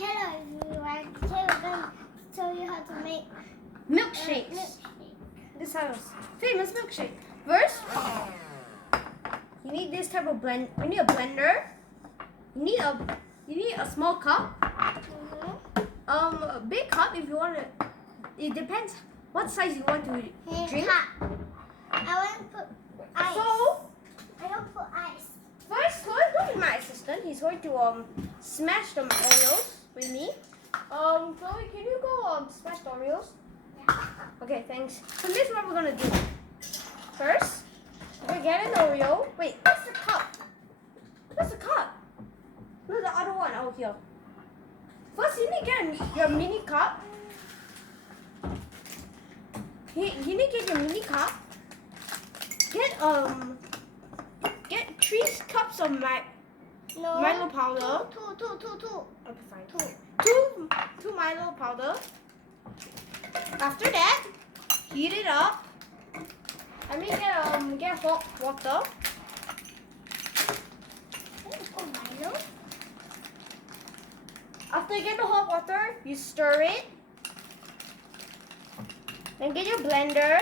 Hello everyone. Today we're going to show you how to make Milkshakes. milkshake. This house. Famous milkshake. First, you need this type of blend. You need a blender. You need a small cup. A big cup if you want to. It depends what size you want to drink. I want to put ice. So I don't put ice. first, go to my assistant. He's going to smash the Oreos with me. Chloe, can you go smash the Oreos? Yeah. Okay, thanks. So this is what we're gonna do. First, we're getting the Oreo. Wait, where's the cup? Where's the cup? No, the other one out here. First, you need to get your mini cup. You need to get your mini cup. Get 3 cups of No. Milo powder. Two. Okay, fine. Two. Two Milo powder. After that, heat it up. I mean, get hot water. Oh, Milo. After you get the hot water, you stir it. Then get your blender.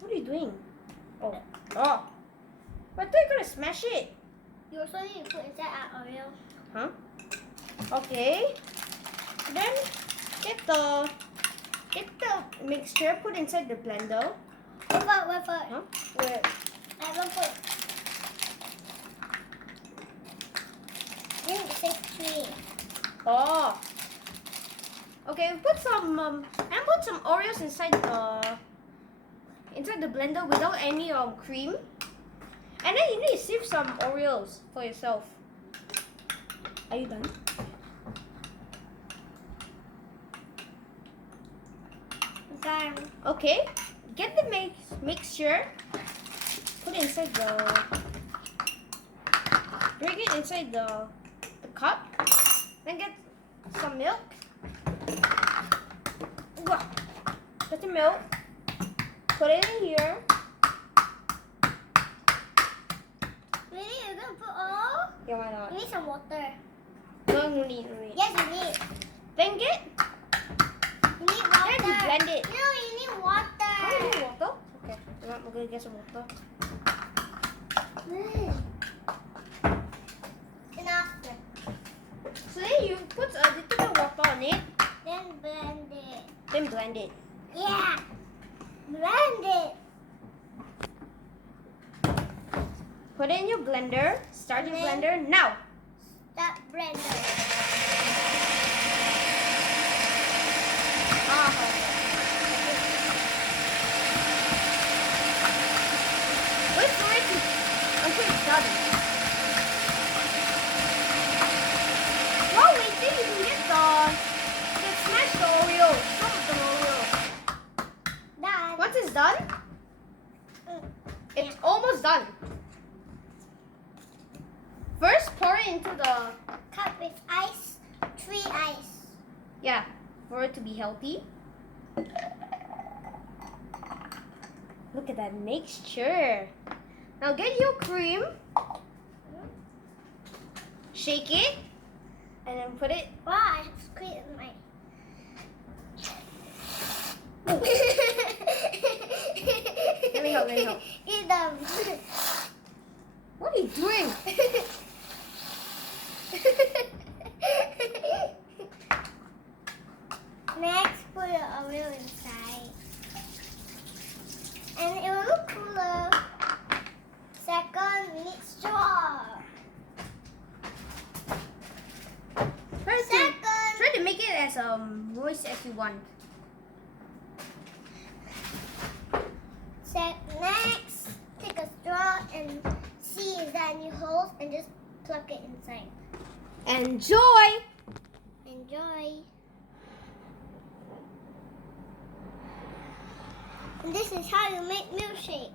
What are you doing? Oh. I thought you were gonna smash it. You also need to put inside our Oreo. Huh? Okay. Then get the mixture, put inside the blender. Wait. Huh? Where? I haven't put. Then it says 3. Oh. Okay, put some Oreos inside the blender without any cream. And then you need to sieve some Oreos for yourself. Are you done? Done. Okay. Get the mixture. Put it inside bring it inside the cup. Then get some milk. Get the milk. Put it in here. Really? You're gonna put all? Yeah, why not? You need some water. No need. Yes, you need. Then get. You need water. Then you blend it. No, you need water. Oh, you need water? Okay. I'm gonna get some water. Enough. So then you put a little bit of water on it. Then blend it. Then blend it. Yeah. Blend it. Put it in your blender. Start your Then- blender now. Stop blender. Wait for it until it's done. While waiting, you can smash the Oreos. Some of the Oreos. Done. Once it's done, it's almost done. First, pour it into the Cup with ice. 3 ice. yeah, for it to be healthy. Look at that mixture. Now get your cream. Shake it, and then put it. Wow, I have squid in my. Let me help. Eat them. What are you doing? Next, put the Oreo inside. And it will look cooler. Second, we need straw. Try to make it as moist as you want. Next, take a straw and see is there any holes and just plug it inside. Enjoy. Enjoy. And this is how you make milkshake.